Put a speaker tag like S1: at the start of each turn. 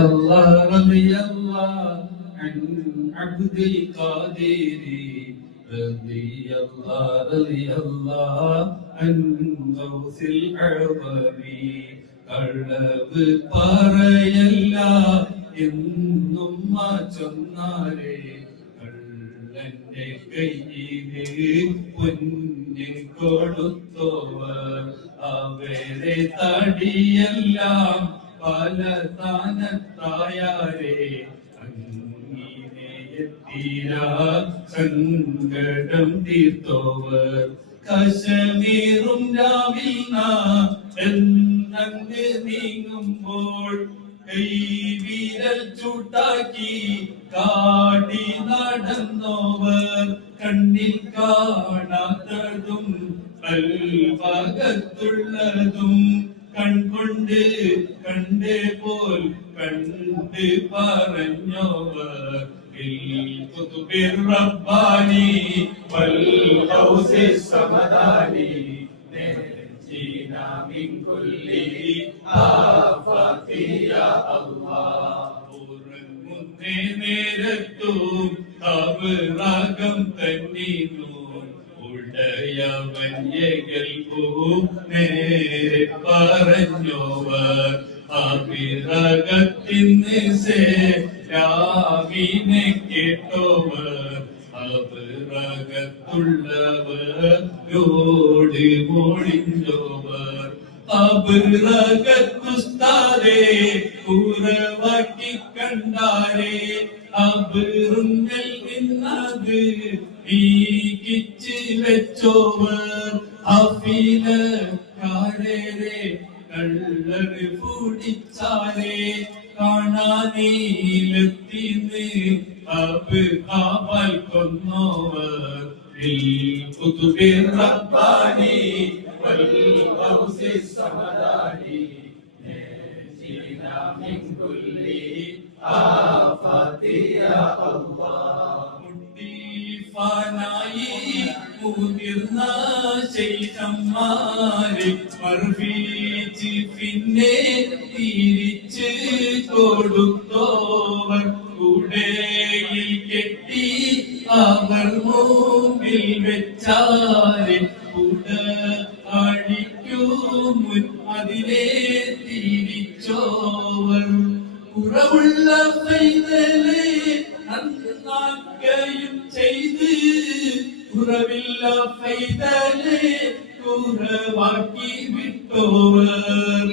S1: الله رضي الله عن عبد القادر رضي الله رضي الله عن غوث الأعظم കളവ് പറയല്ല എന്നും മാ ചൊന്നാരേ കള്ളന്റെ കയ്യില് പൊന്നിൻ കൊടുത്തോവർ അവരെ തടിയെല്ലാം പല താനത്തായാരേ തീരാ സങ്കടം തീർത്തോവർ. കശമീറും രാവിൽ നാം എന്നങ്ങ് നീങ്ങുമ്പോൾ കൈവിരൽ ചൂട്ടാക്കി കാടി നടന്നോവർ. കണ്ണിൽ കാണാത്തതും കൽഭാഗത്തുള്ളതും കൺകൊണ്ട് കണ്ടേ പോൽ കണ്ട് പറഞ്ഞോവർ القطب الرباني والغوث الصمداني نجينا من كل آفات يا الله ഉറങ്ങുന്നേ നേരത്തും കബറാകം തന്നീനൂൻ ഉടയവൻ ഏകൽപ്പൂ നേരെ പറഞ്ഞോവർ. അഭിറകത്തിന്ന് സേ രാവിനെ കേട്ടോവർ. അഭിറകത്തുള്ളവരോട് മൊഴിഞ്ഞോവർ അഭിറകത്തുസ്താരെ കുറവാക്കി കണ്ടാരെ. അഭിറുങ്ങൽ നിന്നത് നീക്കിച്ച് വെച്ചോവർ അഫീല കാരരെ കള്ളറ് പൂടിച്ചാരെ കാണാനീലെത്തിന്ന് അബ് കാവൽ കൊന്നോവർ القطب الرباني والغوث الصمداني نجينا من كل آفات يا الله മുട്ടിഫാനായി മുതിർന്ന ശൈഖന്മാരെ മർഫീച്ച് പിന്നെ തിരിച്ച് കൊടുത്തോവർ കുടയിൽ കെട്ടി അവർ മുമ്പിൽ വെച്ചാരെ കുട അഴിക്കൂ മുൻ അതിനെ നന്നാക്കുകയും ചെയ്ത് കുറവില്ല പൈതലെ കുറവാക്കി വിട്ടോവർ.